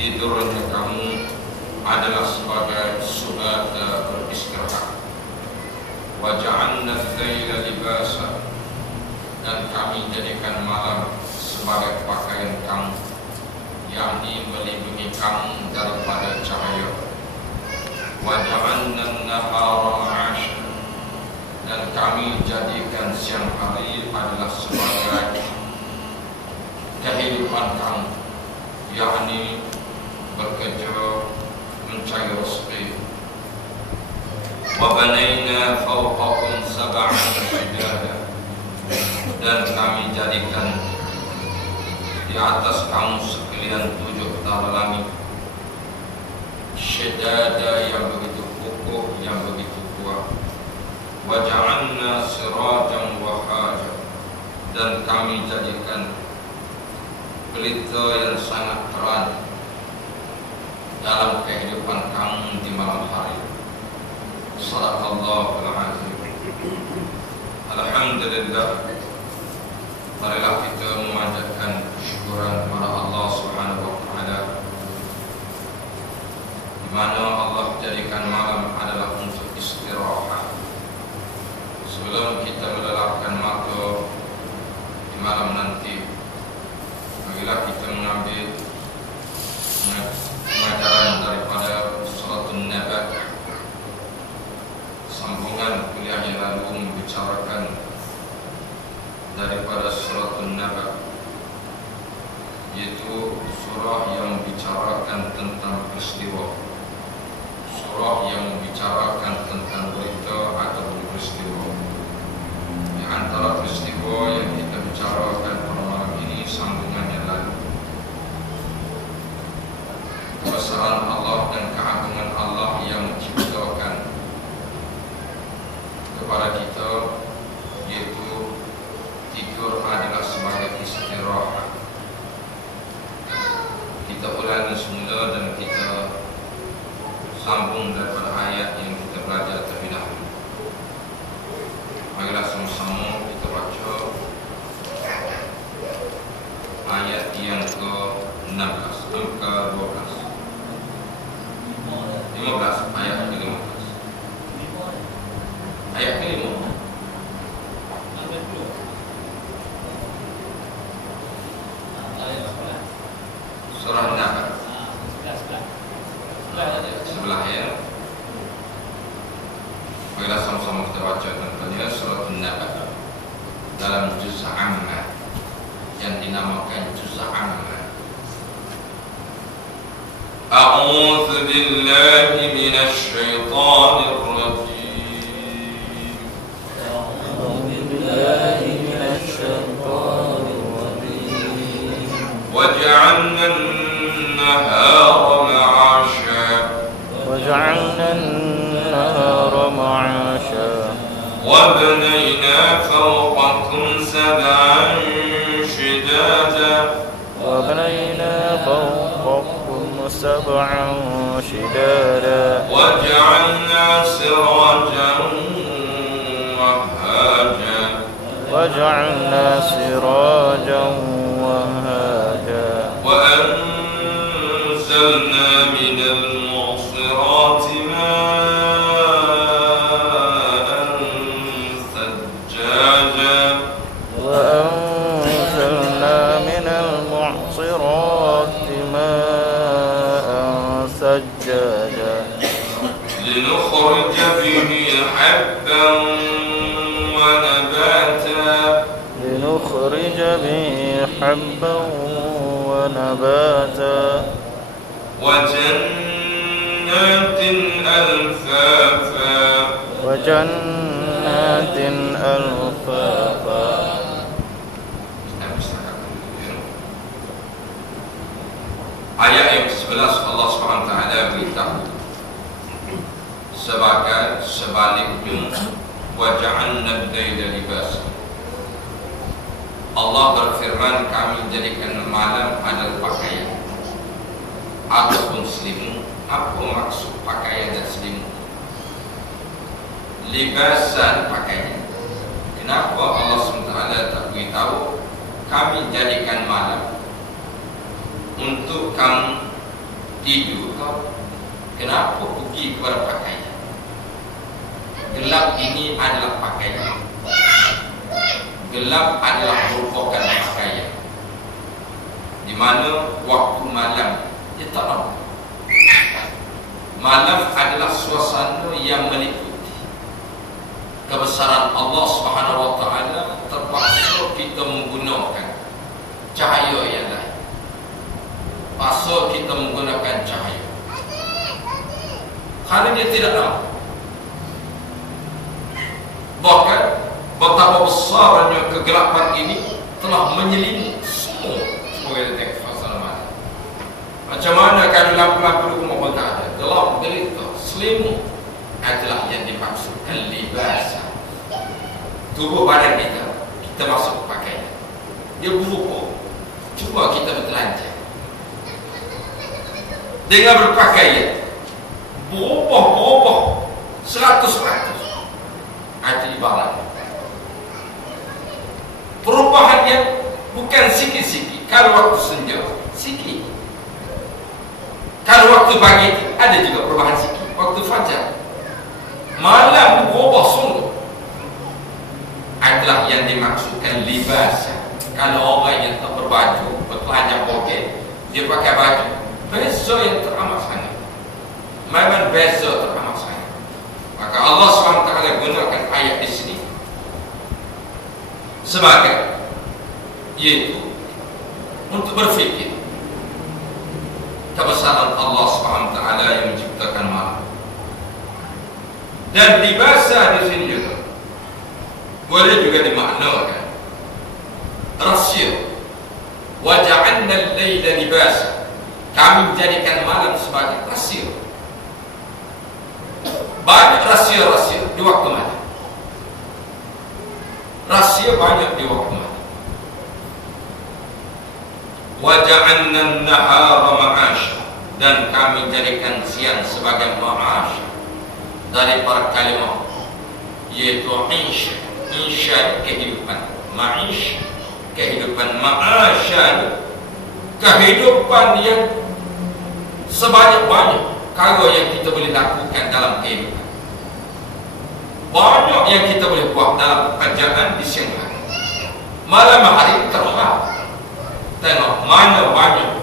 tidurnya kamu adalah sebagai subata beristirahat. Wa ja'alna al-laila libasa, dan kami jadikan malam sebagai pakaian kamu, yakni melindungi kamu daripada cahaya. Wa ja'alna an-nahara ma'asha, dan kami jadikan siang hari adalah sebagai kehidupan kamu, yakni bekerja mencari rezeki. Wa banayna fawqakum sab'an shidada, dan kami jadikan di atas kamu sekalian 7 tala langit shidada, yang begitu kokoh, yang begitu kuat. Wa ja'alna sirajan wahaja, dan kami jadikan pelita yang sangat terang dalam kehidupan kamu di malam hari. Sadaqallahul azim. Alhamdulillah, marilah kita memanjatkan syukuran kepada Allah Subhanahu wa taala, di mana Allah jadikan malam adalah untuk istirahat. Sebelum kita melelapkan mata di malam nanti, marilah kita mengambil pengajaran daripada Suratul Naba. Sambungan kuliah yang lalu membicarakan daripada Suratul Naba, yaitu surah yang membicarakan tentang peristiwa, surah yang membicarakan tentang berita atau peristiwa. Di antara peristiwa yang kita bicarakan pada malam ini, sambungan yang lalu, kebesaran Allah dan keagungan Allah yang menciptakan kepada kita, yaitu tidur adalah sebagai istirahat. Kita ulangi semula dan kita sambung daripada ayat yang kita belajar terlebih dahulu. Marilah sama-sama kita baca ayat yang ke-16, ke-12. 15, ayat ke-15. Ayat ke-5. Surah An-Naba. Sebelah ya. Marilah sama-sama kita baca tentunya Surah An-Naba dalam juz amma yang dinamakan juz amma. أعوذ بالله من الشيطان الرجيم. أعوذ بالله من الشيطان الرجيم. وجعلنا النهار معاشا. وجعلنا النهار معاشا وبنينا فوقكم سبعا شدادا وبنينا فوقكم سبعا شدادا وجعلنا سراجا وهاجا وجعلنا سراجا وهاجا وأنزلنا من المعصرات ماء ثجاجا وأنزلنا من المعصرات ماء ثجاجا لنخرج به حبا ونباتا لنخرج به حبا ونباتا وجنات ألفافا وجنات ألفافا. Ayat yang ke-11 Allah SWT beritahu sebagai sebaliknya waja'alna al-laila libasa. Allah berfirman, kami jadikan malam adalah pakaian ataupun selimut. Apa maksud pakaian dan selimut? Libasan pakaian. Kenapa Allah SWT tak beritahu kami jadikan malam untuk kamu tidur? Kenapa pergi kepada pakaian? Gelap ini adalah pakaian. Gelap adalah merupakan pakaian, di mana waktu malam dia tak nampak. Malam adalah suasana yang meliputi kebesaran Allah Subhanahu Wa Taala. Terpaksa kita menggunakan cahaya yang lain. Pasal kita menggunakan cahaya kerana dia tidak nampak. Bahkan betapa besarnya kegelapan ini telah menyelimuti semua kita tengok suasana malam. Macam mana kalau lampu-lampu di rumah pun tak ada, gelap gelita, selimut adalah yang dimaksudkan libasa. Tubuh badan kita masuk pakaian, dia berupa. Cuba kita bertelanjang dengan berpakaian berubah 100%. Itu ibarat perubahan yang bukan sikit-sikit. Kalau waktu senja sikit, kalau waktu pagi ada juga perubahan sikit. Waktu fajar, malam berubah sungguh. Itulah yang dimaksudkan libas. Kalau orang yang tak berbaju, bertelanjang poket, dia pakai baju, beza yang teramat sangat. Memang beza teramat sangat. Maka Allah SWT gunakan ayat di sini sebagai, yaitu untuk berfikir kebesaran Allah SWT yang menciptakan malam. Dan libasa di sini juga boleh juga dimaknakan rasio. Waja'alna al-laila libasa, kami menjadikan malam sebagai rasio. Banyak rasio-rasio di waktu malam. Rasio banyak di waktu malam. Waja'alna an-nahara ma'asha, dan kami jadikan siang sebagai ma'asha. Dari para kalimah yaitu insya kehidupan, ma'ish kehidupan, ma'asha kehidupan yang sebanyak-banyak kalau yang kita boleh lakukan dalam kehidupan. Banyak yang kita boleh buat dalam pekerjaan di siang hari. Malam hari terhad. Tengok mana banyak,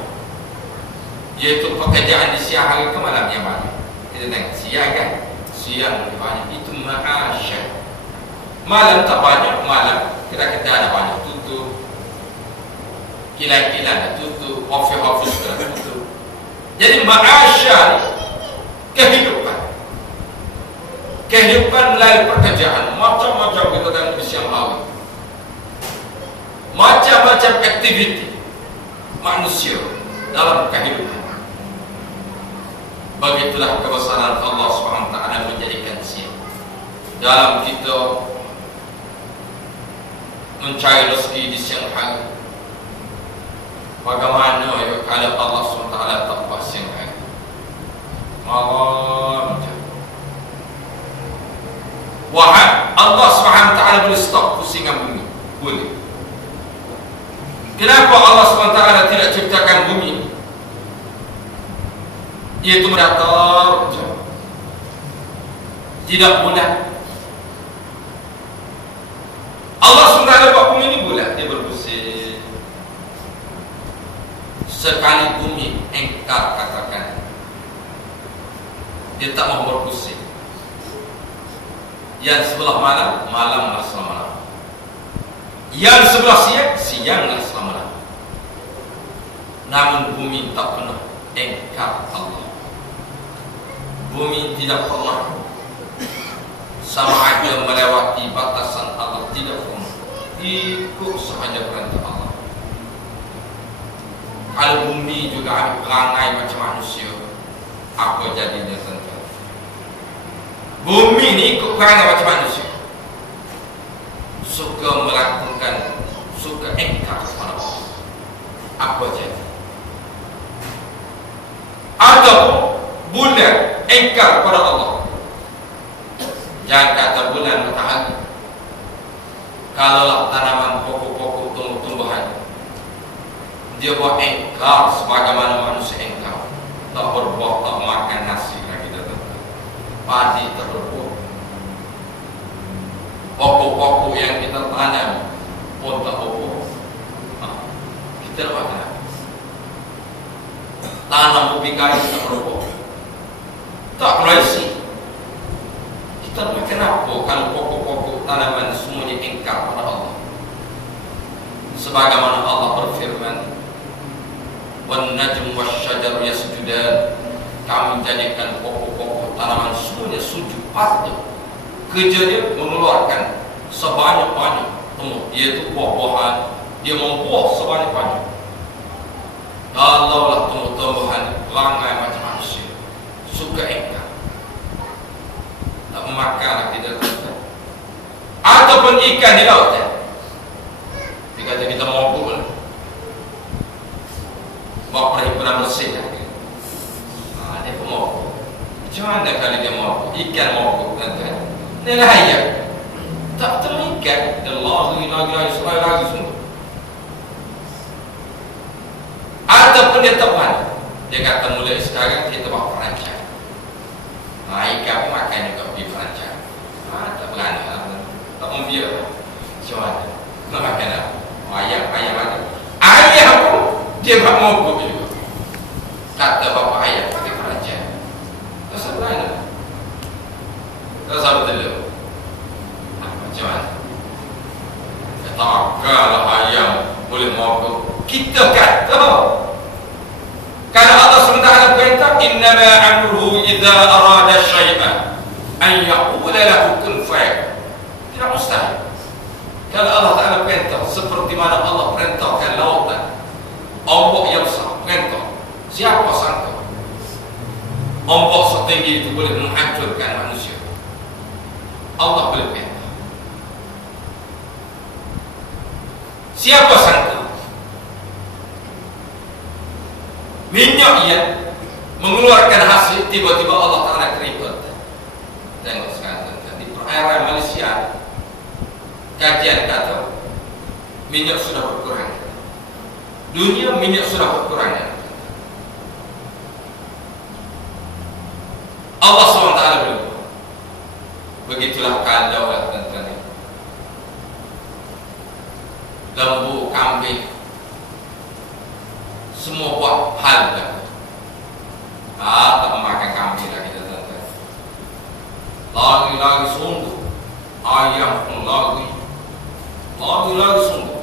yaitu pekerjaan di siang hari ke malam yang banyak. Kita tengok siang kan, siang banyak, itu ma'asya. Malam tak banyak, malam kita ada banyak tutup, kilang-kilang ada tutup, office ada tutup. Jadi ma'asya kehidupan melalui pekerjaan. Macam-macam kita tengok di siang hari, macam-macam aktiviti manusia dalam kehidupan. Begitulah kebesaran Allah SWT menjadikan siang. dalam kita mencari rezeki di siang hari. Bagaimana ya kalau Allah SWT tak buat siang hari? Malam je. Wahai Allah SWT boleh stop pusingan bumi? Boleh. Kenapa Allah SWT tidak ciptakan bumi? Iaitu mendatar je, tidak bulat. Allah SWT buat bumi ini bulat, dia berpusing. Sekali bumi engkar katakan, dia tak mau berpusing. Yang sebelah malam, malamlah selama-lamanya. Yang sebelah siang, sianglah selama-lamanya. Namun bumi tak pernah engkar Allah. Bumi tidak pernah sama aja melewati batasan Allah, tidak pernah. Ikut sahaja perintah Allah. Kalau bumi juga ambil perangai macam manusia, apa jadinya tuan-tuan? Bumi ni ikut perangai macam manusia, suka melakukan, suka engkar kepada Allah. Apa jadi? Ataupun bulan engkar kepada Allah. Jangan kata bulan matahari. Kalaulah tanaman pokok-pokok tumbuh-tumbuhan, dia buat engkar sebagaimana manusia engkar. Tak berbuah, tak makan nasi lagi datang. Padi tak berbuah. Pokok-pokok yang kita tanam pun tak berbuah. Kita nak makan apa? Tanam ubi kayu tak berbuah, tak berisi. Kita nak makan apa kalau pokok-pokok tanaman semuanya engkar pada Allah? Sebagaimana Allah berfirman, "Wan najmu wasyajaru yasjudan." Kami jadikan pokok-pokok tanaman semuanya sujud patuh. Kerja dia mengeluarkan sebanyak-banyak tumbuh, iaitu buah-buahan. Dia membuah sebanyak-banyak. Kalaulah tumbuh-tumbuhan perangai macam manusia, suka engkar, tak memakan kita terus. Ataupun ikan di laut ya. Dia kata kita mogok lah, buat perhimpunan bersih lah. Dia pun mogok. Macam mana kali dia mogok? Ikan mogok kan? Dia layak, tak terikat. Dia lagi semua. Ataupun dia teman, dia kata mulai sekarang kita buat perancang. Ikan pun makan juga pergi perancang. Tak belanja, tak membiar. Macam mana? Nak makan apa? Ayam ada. Ayam pun dia buat mogok juga. Kata bapa ayam pergi perancang. Rasa belanja. Rasa betul. Macam mana? Takkanlah ayam boleh mogok. Kita kata kalau Allah SWT perintah, innama amruhu idza arada syai'an an yaqula lahu kun fayakun. Tidak mustahil. Kalau Allah Ta'ala perintah, seperti mana Allah perintahkan lautan, ombak yang besar, perintah, siapa sangka ombak setinggi itu boleh menghancurkan manusia? Allah boleh perintah. Siapa sangka minyak yang mengeluarkan hasil tiba-tiba Allah Ta'ala keribut. Tengok sekarang di perairan Malaysia, kajian kata minyak sudah berkurang. Dunia minyak sudah berkurang. Allah SWT belum. Begitulah kalau tuan-tuan, lembu, kambing, semua buat hal dah. Tak memakan kambing lagi tuan-tuan. Lagi sungguh. Ayam pun lagi sungguh.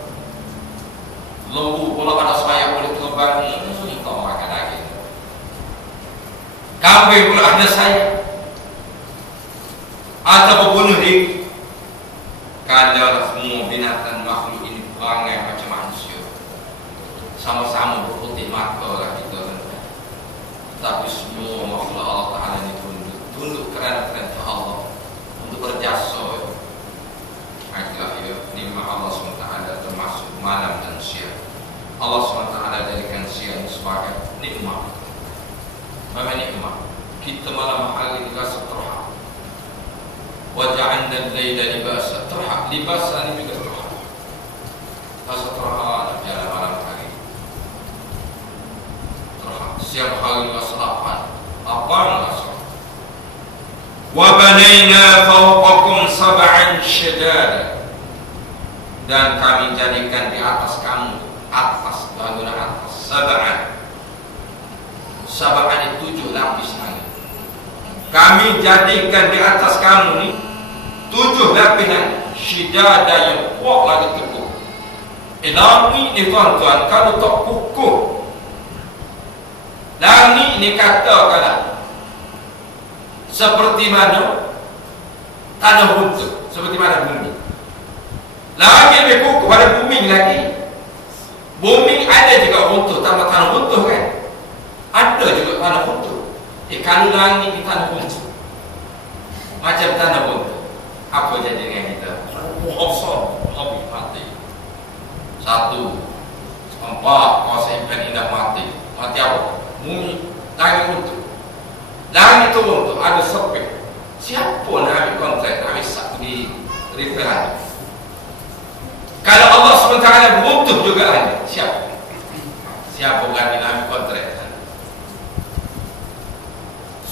Lembu pula pada sayap boleh terbang, tak makan lagi. Kambing pula ada sayap, atau berbunuh diri. Kalau semua binatang makhluk ini perangai macam manusia, sama-sama berputih mata lah kita, tapi semua makhluk Allah Ta'ala ini tunduk kerana perintah Allah untuk berjalan berjasa. Itulah ya nikmat Allah SWT termasuk malam dan siang. Allah SWT jadikan siang sebagai nikmat. Memang nikmat. Kita malam hari dirasa terhad. Wa ja'alna al-laila libasa. Terhad, libasan ini juga terhad. Rasa terhad dalam malam hari. Terhad. Siang hari rasa lapar. Lapar rasa. Wa banayna fawqakum sab'an shidada. Dan kami jadikan di atas kamu, atas, bangunan atas, sab'an. Sab'an itu 7 lapis langit. Kami jadikan di atas kamu ni 7 lapisan shidada yang kuat lagi teguh. Langit ni tuan-tuan, kalau tak kukuh, langit ni katakanlah seperti mana tanah runtuh, seperti mana bumi. Lagi lebih kukuh pada bumi lagi. Bumi ada juga runtuh, tambah tanah runtuh kan? Ada juga tanah runtuh. Kalau langit di tanah runtuh, macam tanah runtuh, apa jadi dengan kita? Kosong, habis mati. 1, 4, kuasa impian indah mati. Mati apa? Bumi, langit runtuh. Langit itu runtuh, ada sepik. Siapa nak ambil kontrak, nak ambil satu di referan? Kalau Allah SWT runtuh juga ada, siapa? Siapa berani nak ambil kontrak?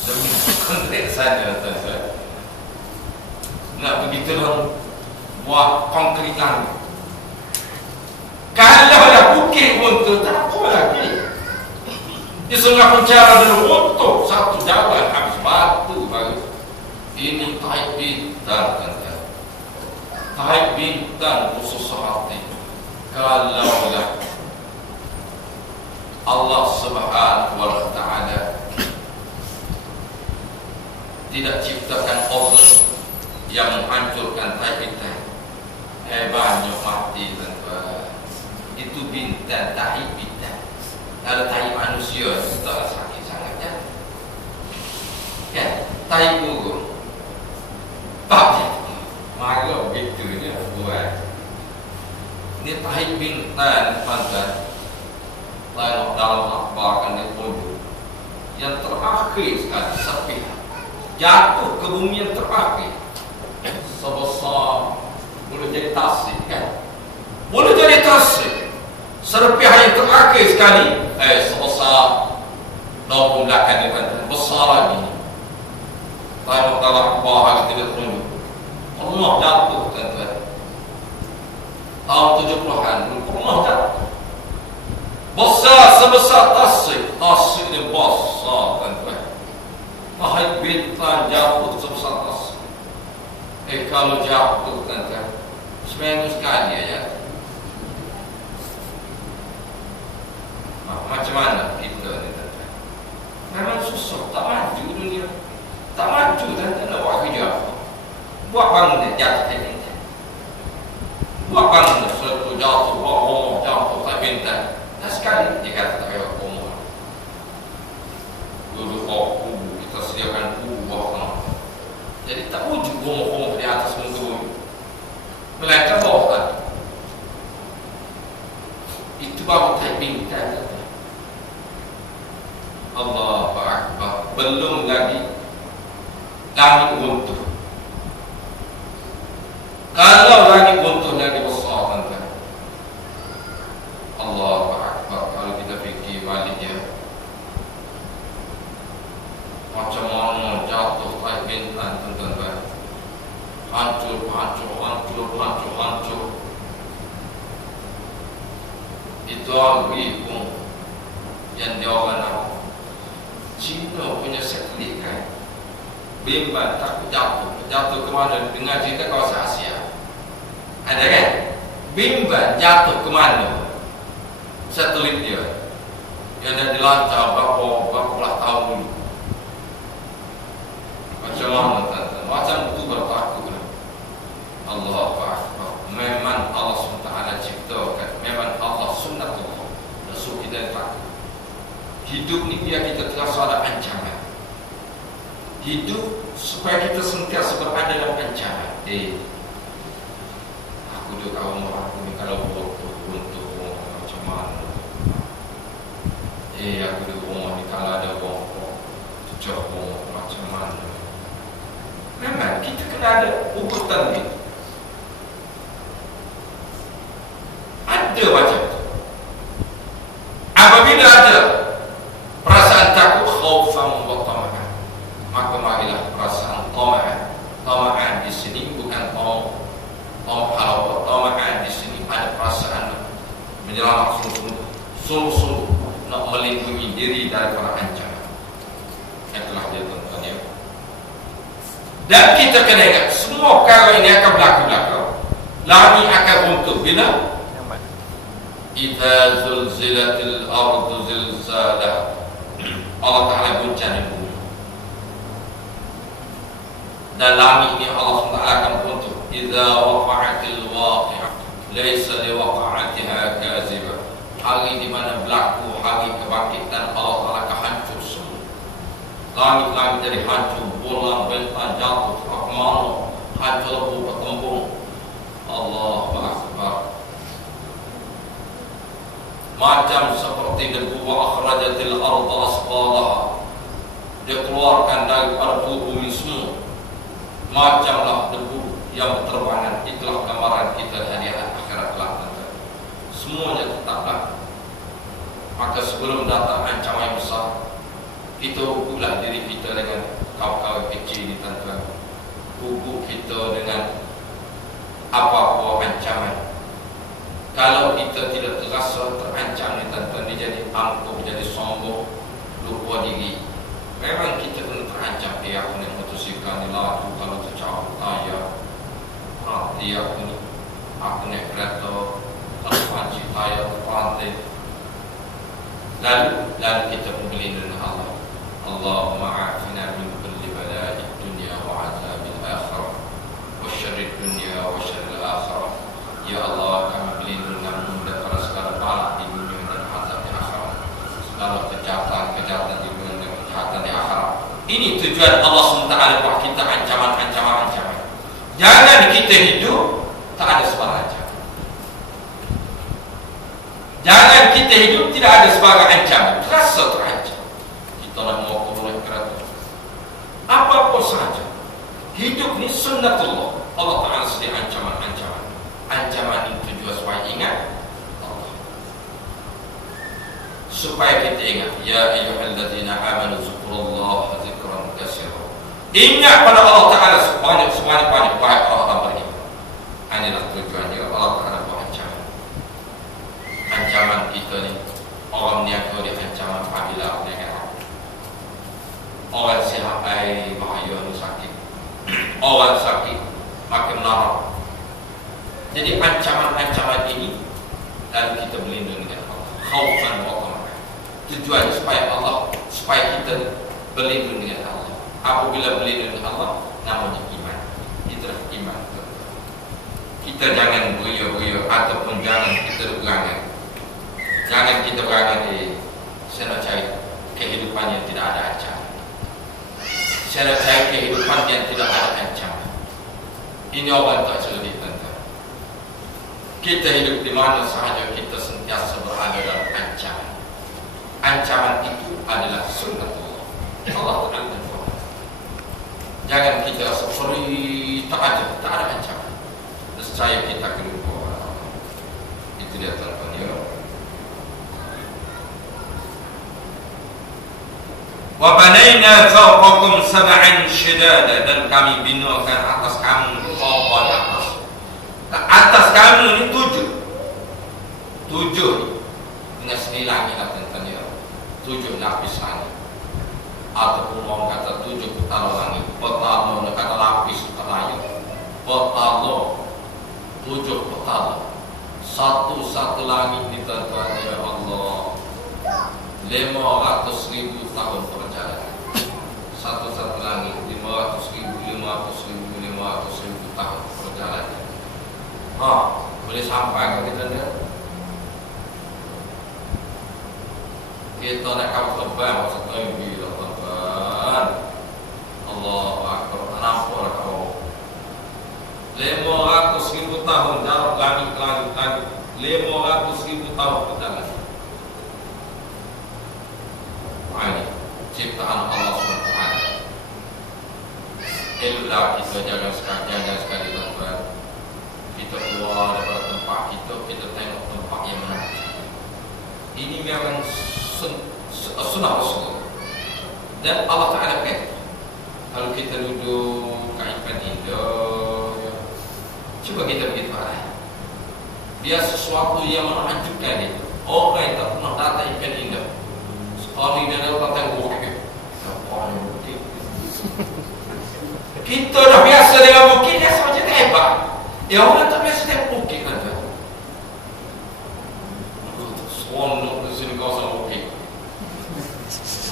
Demi kontrak saja, tuan-tuan. Nak begitu dong, buat konkret langit. Kalau dah bukit runtuh, tak apa lagi. Di setengah penjara dulu runtuh, satu jalan habis batu baru. Ini taib bintang, tuan-tuan. Taib bintang khusus hati. Kalaulah Allah Subhanahu wa Ta'ala tidak ciptakan ozon yang menghancurkan taib bintang, banyak mati, tuan-tuan. Itu bintang, taib bintang. Kalau taib manusia tak sakit sangat ya. Kan? Taib burung. Tapi marah begitu dia buat. Ini taib bintang, tuan-tuan. Lalu dalam akhbar dia tunjuk yang terakhir sekali sepihak jatuh ke bumi yang terakhir sebesar boleh jadi tasik kan, boleh jadi tasik serpihan yang terakhir sekali sebesar 20 kali besar lagi. Lalu dalam akhbar dia tunjuk Allah jatuh, tuan-tuan. Tahun 70-an Allah jatuh besar sebesar tasik. Tasik ni besar, tuan-tuan. Taib bintang jatuh sebesar tasik. Kalau jatuh, tuan-tuan, seminggu sekali aja. Macam mana kita ni, tuan-tuan? Memang susah, tak maju dunia. Tak maju, tuan-tuan. Nak buat kerja apa? Buat bangun dia jatuh taib bintang. Buat bangun dia satu jatuh, buat rumah jatuh taib bintang. Nah sekali dia kata tak payah rumah. Dulu kubu, kita sediakan kubu bawah. Jadi tak wujud rumah-rumah di atas muka bumi, melainkan bawah tadi. Itu baru taib bintang. Allahu Akbar. Belum lagi langit runtuh. Kalau langit runtuh lagi besar, tuan-tuan. Allahu Akbar. Kalau kita fikir balik dia, macam mana jatuh taib bintang, tuan-tuan. Hancur, hancur, hancur, hancur, hancur. Itu hari pun yang dia orang nak Cina punya satelit kan, bimbang takut jatuh. Jatuh ke mana? Dengar cerita kawasan Asia ada kan, bimbang jatuh ke mana satelit dia yang dah dilancar berapa belas tahun dulu. Macam mana, tuan-tuan? Macam itu bertakut. Allahu Akbar. Memang Allah SWT ciptakan, memang Allah sunnatullah. Rasul kita takut. Hidup ni biar kita terasa ada ancaman. hidup supaya kita sentiasa berada dalam ancaman. Aku duduk kat rumah aku ni kalau untuk macam mana? Aku duduk rumah ni kalau ada bongkok, cecok macam mana? Memang kita kena ada urutan ni. Ada macam tu. Apabila ada perasaan takut, khaufan wa tama'an, maka marilah perasaan tama'an. Tama'an di sini bukan tama'an di sini ada perasaan menyelamat sungguh-sungguh nak melindungi diri daripada ancaman. Itulah dia tuan-tuan ya. Dan kita kena ingat semua perkara ini akan berlaku. Langit akan runtuh bila idza zulzilatil ardu zilzalaha. Allah Ta'ala guncang bumi. Dan langit ini Allah SWT akan runtuh. Idza waqa'atil waqi'ah laysa liwaqa'atiha kazibah. Hari di mana berlaku hari kebangkitan, Allah Ta'ala akan hancur semua. Langit-langit jadi hancur, bulan bintang jatuh ke mana, hancur lebu bertembung. Allahu Akbar. Macam seperti debu, wa akhrajatil arda asqalaha, dikeluarkan daripada bumi semua. Macamlah debu yang berterbangan. Itulah gambaran kita dari akhirat kelak. Semuanya tetaplah. Maka sebelum datang ancaman yang besar, kita ukurlah diri kita dengan kawan-kawan kecil ni tuan-tuan. Ukur kita dengan apa-apa ancaman. Kalau kita tidak terasa terancam ni tuan-tuan, dia jadi angkuh, jadi sombong, lupa diri. Memang kita kena terancam. Aku ni motosikal ni laju, kalau tercabut tayar, mati aku ni. Aku naik kereta, kalau panci tayar terpantai. Lalu kita pun berlindung dengan Allah. Allahumma afina min kulli bala'i dunya wa azabil akhirah wa syarrid dunya wa syarril akhirah. Ya Allah, kami berlindung dengan daripada segala bala di dunia dan azab di akhirat. Segala kejahatan di dunia dan kejahatan di akhirat. Ini tujuan Allah SWT buat kita ancaman. Jangan kita hidup tak ada sebarang ancaman. Jangan kita hidup tidak ada sebarang ancaman. Terasa terancam. Kita nak mau naik kereta, apa-apa sahaja. Hidup ni sunnatullah. Allah Ta'ala sedia ancaman-ancaman. Ancaman itu juga supaya ingat Allah. Supaya kita ingat, ya ayyuhalladzina amanu dzkurullaha dzikran katsira. Ingat pada Allah Ta'ala sebanyak-banyak baik orang beriman. Inilah tujuannya Allah Ta'ala buat ancaman. Ancaman kita ni, orang niaga di ancaman apabila dengan orang sihat bahaya sakit. Orang sakit makin lara. Jadi ancaman-ancaman ini lalu kita berlindung dengan Allah. Khaufan wa tama'an. Tujuan supaya kita berlindung dengan Allah. Apabila berlindung dengan Allah, namanya iman. Itulah iman. Kita jangan buya-buya ataupun jangan kita berangan. Jangan kita berangan saya nak cari kehidupan yang tidak ada ancaman. Saya nak cari kehidupan yang tidak ada ancaman. Ini orang tak cerdik. Kita hidup di mana sahaja kita sentiasa berada dalam ancaman. Ancaman itu adalah sunnatullah. Allah Ta'ala buat. Jangan kita rasa free, tak ada ancaman. Nescaya kita akan lupa. Itu dia tuan-tuan ya. Wa banayna fawqakum sab'an shidada, dan kami binakan atas kamu atas kamu ni 7 dengan 9 ni lah tuan-tuan ya. 7 lapis langit, ataupun orang kata 7 petala langit. Petala nak kata lapis petala, petala 7 petala. Satu langit ni tuan-tuan ya Allah 500,000 tahun perjalanan. Satu langit 500,000 tahun perjalanan. Boleh sampai ke kita ni? Kita nak kau terbang maksudnya bila tuan-tuan. tahun jarak langit 500.000 tahun perjalanan. Ini ciptaan Allah SWT. Illa kita jangan sekali tuan-tuan, kita keluar daripada tempat kita tengok tempat yang menarik. Ini memang sunnah Rasul. Dan Allah Ta'ala kata, kalau kita duduk kaitkan indah, cuba kita begitu lah. Dia sesuatu yang menakjubkan itu. Orang yang tak pernah datang ikan indah, sekali dia datang bukit. Kita dah biasa dengan bukit, dia saja hebat. Yang orang tak biasa dengan bukit saja. Seronok di sini kawasan bukit.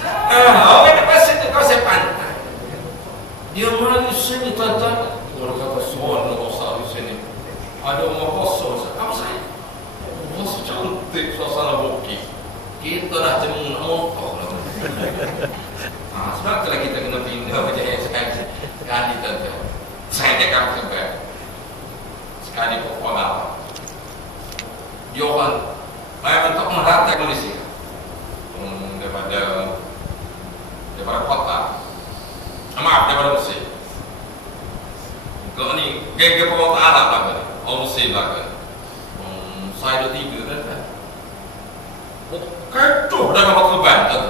Orang tak biasa dengan kawasan pantai. Dia melalui sini tuan-tuan. Orang kata seronok kawasan di sini. Ada rumah kosong. Apa saya? Oh, secantik suasana bukit. Kita dah jenuh nak motor lah. Sebab itulah kita kena pindah berjaya sekali tuan-tuan. Saya dekat juga. Sekali pokok dia orang memang tak merata ke Malaysia. Daripada kota. Maaf, daripada Mesir. Kau ni geng-geng penguasa Arab lah kan? Orang Mesir lah kan? Saya dah tiga kan? Kecoh dah dapat keban kan?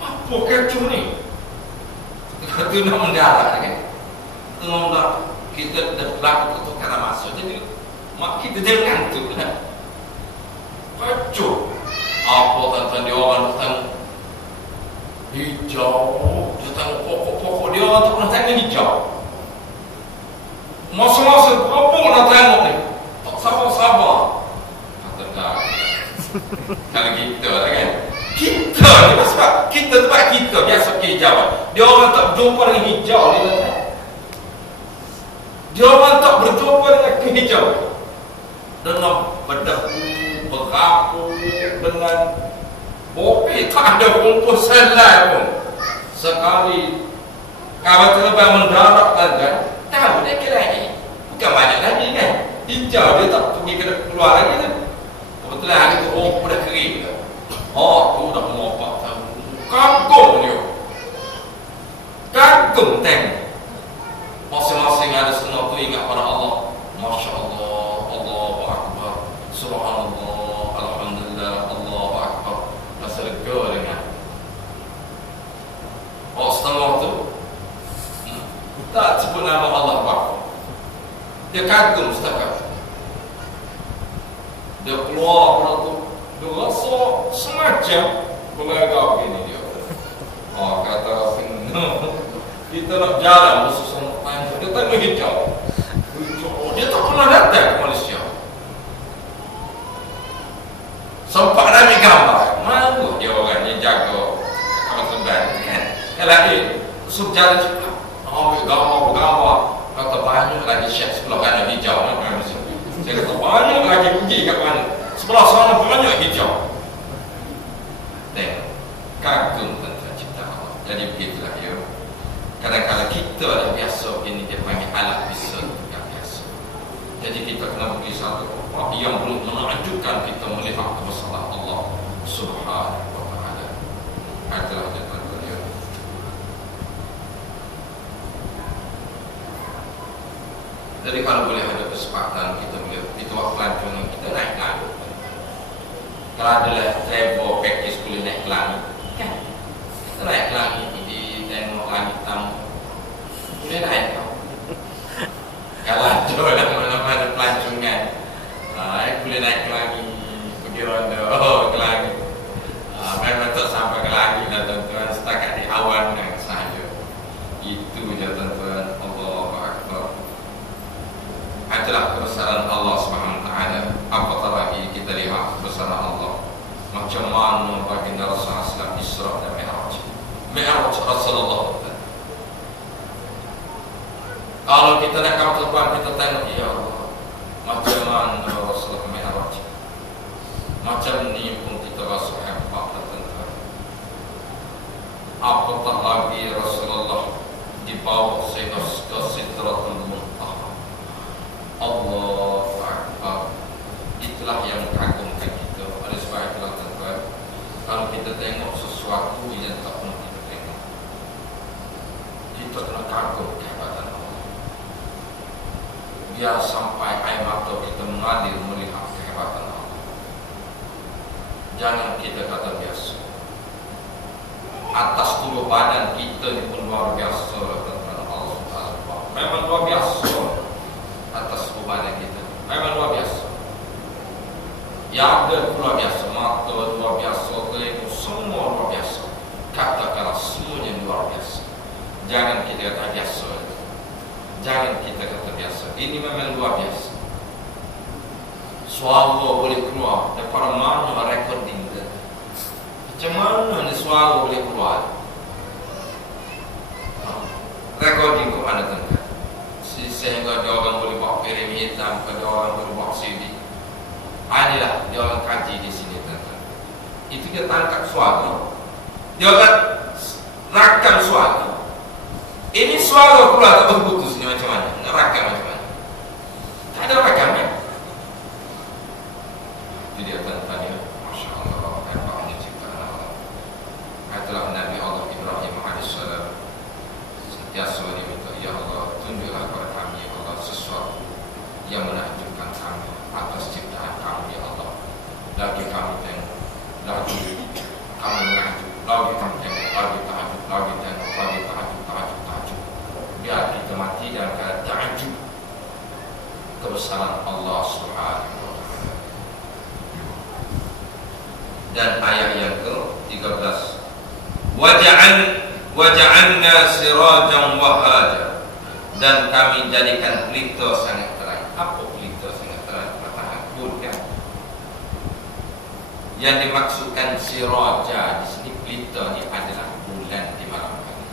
Apa kecoh ni? Kata nak mendarat kan? Tengah mendarat. Kita dah berlaku ketukaran masa. Jadi mak kita jangan tu kan? Kecoh. Apa tuan-tuan dia orang datang hijau, dia tengok pokok-pokok dia orang tak pernah tengok hijau. Masa-masa apa nak tengok ni? Tak sabar-sabar. Kata dah. Kalau kita lah kan? Kita ni sebab kita tempat kita biasa hijau. Dia orang tak berjumpa dengan hijau ni tuan-tuan. Dia orang tak berjumpa dengan hijau. Dengan berdahu, berapu, dengan bopek, tak ada rumput selai pun. Sekali kawan terbang mendarat kan, tahu dia kira ni bukan banyak lagi kan. Hijau dia tak pergi keluar lagi kan. Kebetulan hari tu rumput dah kering dah. Oh tu dah mengopak tahu. Kagum dia. Kagum tengok. Masing-masing ada setengah tu ingat pada Allah. Masya Allah, Allahu Akbar, Subhanallah, Alhamdulillah, Allahu Akbar. Rasa lega dengan. Oh setengah tu tak sebut nama Allah apa. Dia kagum setakat. Dia keluar pada tu, dia rasa sengaja beragam begini dia. Oh kata kita nak jalan bersama panjang. Dia tak hijau. Dia tak pernah datang ke Malaysia. Sempat nak ambil gambar. Malu dia orang yang jaga kawan terbang kan. Kalau dia suruh jalan cakap, ambil gambar. Kata banyak lagi syek sebelah kanan hijau. Saya kata banyak lagi pergi kat mana. Sebelah sana banyak hijau. Tengok. Kagum tentang cipta Allah. Jadi begitulah ya. Kadang-kadang kita dah biasa begini, dia panggil alat bisa yang biasa. Jadi kita kena beri satu apa yang belum menakjubkan kita melihat kebesaran Allah Subhanahu wa ta'ala. Adalah dia tuan-tuan ya. Jadi kalau boleh ada kesempatan kita boleh itu waktu pelancongan kita naik langit. Kalau adalah travel package boleh naik langit kan? Kita naik langit di tengok langit tamu boleh naik tau. Kalau ada mana-mana pelancongan boleh naik ke langit, pergi ronda ke langit. Memang tak sampai ke langit lah tuan-tuan, setakat di awan sahaja. Itu je tuan-tuan. Allahu Akbar. Adalah kebesaran Allah Subhanahu wa ta'ala. Apatah lagi kita lihat kebesaran Allah. Macam mana baginda Rasulullah SAW Isra dan Mi'raj. Mi'raj Rasulullah. Kalau kita nak kapal terbang, kita tengok ya Allah, macam mana Rasulullah Mi'raj. Macam ni pun kita rasa hebat tuan-tuan. Apatah lagi Rasulullah dibawa ke Sidratul Muntaha. Allah kita tengok sesuatu yang tak pernah kita tengok, kita kena kagum kehebatan Allah. Biar sampai air mata kita mengalir melihat kehebatan Allah. Jangan kita kata biasa. Atas tubuh badan kita ni pun luar biasa tentang Allah SWT. Memang luar biasa. Atas tubuh badan kita memang luar biasa. Yang ada luar biasa, mata luar biasa, telinga semua luar biasa. Katakanlah semuanya luar biasa. Jangan kita kata biasa. Jangan kita kata biasa. Ini memang luar biasa. Suara boleh keluar daripada mana recording dia. Macam mana ni suara boleh keluar? Recording ke mana tuan? Sehingga dia orang boleh buat piring hitam, dia orang boleh buat CD. Inilah dia orang kaji di sini tuan. Itu dia tangkap suara. Dia akan rakam suara. Ini suara keluar tak berputus ni macam mana? Nak rakam macam mana? Tak ada rakamnya. Itu dia tuan-tuan ya. Masya Allah, hebatnya ciptaan Allah. Itulah Nabi Allah Ibrahim AS sentiasa dia minta, ya Allah, tunjuklah kepada kami ya Allah sesuatu yang menakjubkan kami atas ciptaan kami ya Allah. Lagi kami tengok, lagi kami menakjub, lagi kami tengok, lagi tahajud, lagi tengok, lagi tahajud. Biar kita mati dalam keadaan ta'ajub kebesaran Allah Subhanahu wa ta'ala. Dan ayat yang ke-13, waja'alna sirajan wahaja, dan kami jadikan pelita sangat terang. Apa pelita sangat terang? Matahari bulan. Yang dimaksudkan siraja di sini, pelita ni adalah bulan di malam hari.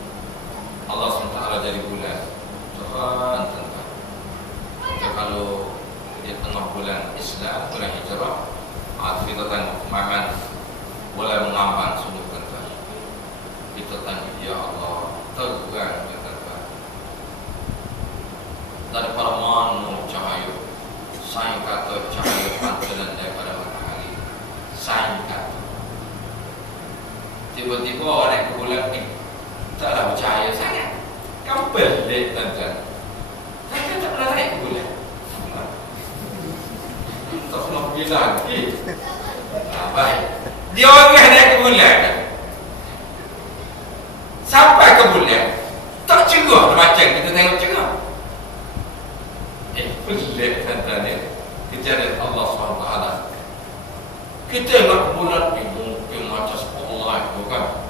Allah SWT jadi bulan. Tuhan. Kita kalau di tengah bulan Islam, bulan Hijrah, kita tengok makan boleh mengamban sungguh tuan. Kita tanya, ya Allah, terang tuan. Daripada mana cahaya? Saya kata cahaya pantulan daripada matahari. Saya kata. Tiba-tiba orang ke bulan ni taklah percaya sangat. Kamu pelik tuan-tuan. Saya tak pernah naik ke bulan. Tak pernah pergi lagi. Baik. Dia orang naik ke bulan. Sampai ke bulan, tak cerah macam kita tengok cerah. Pelik tuan-tuan ni. Kejadian Allah SWT. Kita nak ke bulan ni mungkin macam spotlight tu kan.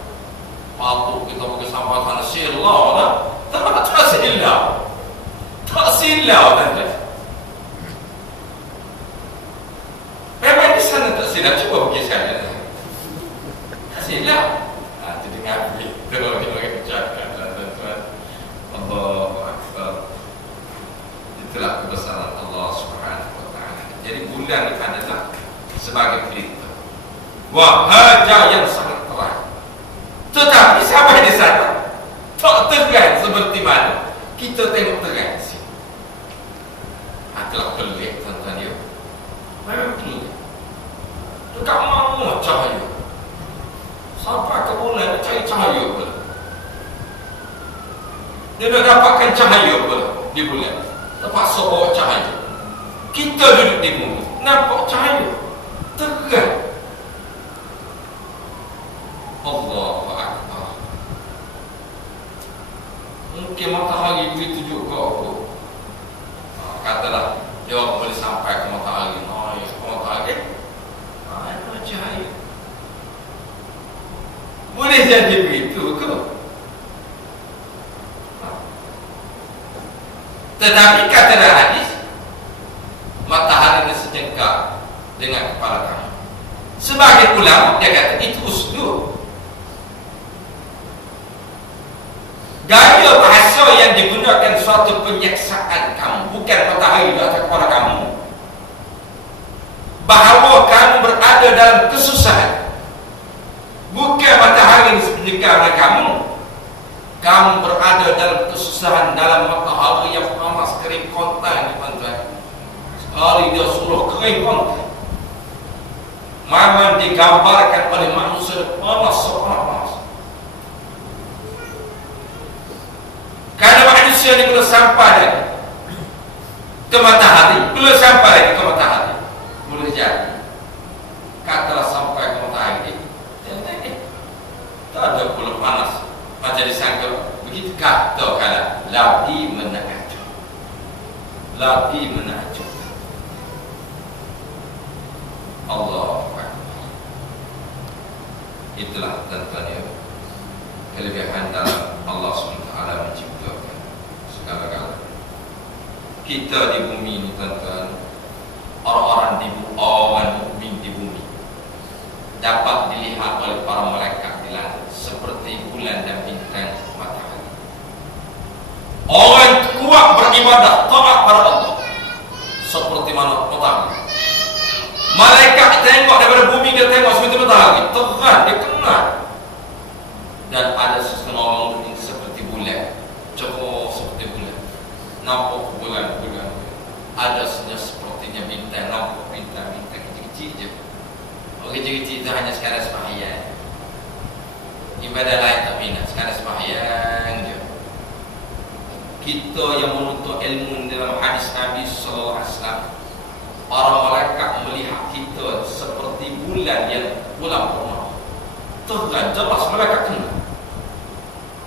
Patut kita pergi sampai sana silau lah. Tak silau. Tak silau tuan-tuan. Memang di sana tak silau. Cuba pergi sekali. Tak silau. Itu dengan itu dia bercakap tuan-tuan. Allahu Akbar. Itulah kebesaran Allah Subhanahu wa ta'ala. Jadi bulan itu adalah sebagai pelita. Wahaja yang sangat terang. Tetapi sampai di sana tak terang seperti mana kita tengok terang di sini. Itulah pelik tuan-tuan ya. Memang pelik. Dekat mana cahaya? Sampai ke bulan dia cari cahaya pula. Dia nak dapatkan cahaya pula di bulan. Terpaksa bawa cahaya. Kita duduk di bumi, nampak cahaya terang. Allahu Akbar. Mungkin matahari begitu juga aku. Katalah dia boleh sampai ke matahari. Ke matahari. Ada cahaya. Boleh jadi begitu ke? Tetapi katalah hadis, matahari ini sejengkal dengan kepala kamu. Sebagai ulama dia kata itu usdul. Gaya bahasa yang digunakan suatu penyaksaan kamu, bukan matahari di atas kepala kamu. Bahawa kamu berada dalam kesusahan, bukan matahari menyegarkan kamu. Kamu berada dalam kesusahan dalam matahari yang panas kering kontan, tuan-tuan. Sekali dia suruh kering kontan. Memang digambarkan oleh manusia panas, panas. Karena manusia ini belum sampai lagi ke matahari, belum sampai lagi ke matahari. Boleh jadi katalah sampai ke matahari, tak ada pula panas. Macam disangka begitu kata kalau lebih menakjub, lebih menakjub. Allah Akbar. Itulah tentunya kelebihan dalam Allah SWT menciptakan segala-galanya. Kita di bumi ini tuan-tuan, orang-orang mukmin di bumi dapat dilihat oleh para malaikat di langit seperti bulan dan bintang matahari. Orang kuat beribadah taat pada Allah seperti mana matahari. Malaikat tengok daripada bumi, dia tengok seperti matahari, terang, dia kenal. Dan ada sesetengah orang mungkin seperti bulan, cerah seperti bulan, nampak bulan-bulan. Ada sepertinya bintang, nampak bintang-bintang kecil-kecil je. Orang kecil-kecil itu hanya sekadar sembahyang. Ibadah lain tak minat, sekadar sembahyang je. Kita yang menuntut ilmu dalam hadis Nabi SAW, para malaikat melihat kita seperti bulan yang bulan purnama. Terang jelas malaikat kenal.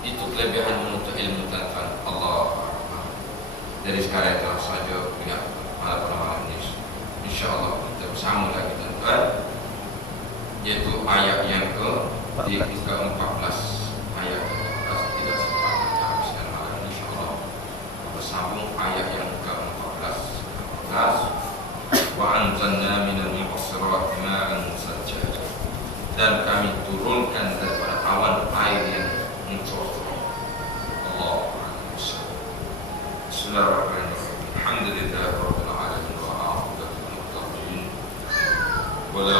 Itu kelebihan menuntut ilmu tuan-tuan. Allah Akbar. Dari sekarang telah saja lihat pada malam ini. InsyaAllah kita bersama lagi tuan-tuan, yaitu ayat yang ke-14. Ayat ke-14 tidak sempat kita habiskan malam ini, insyaAllah. Bersambung ayat yang ke-14. وَأَنْزَلْنَا مِنَ الْمُعْصِرَاتِ مَاءً ثَجَّاجًا. Dan kami turunkan daripada awan air yang mencurah. Allah Akbar. Bismillahirrahmanirrahim. Alhamdulillahirabbil alamin wa a'udzu billahi min syaitanir rajim. Wa la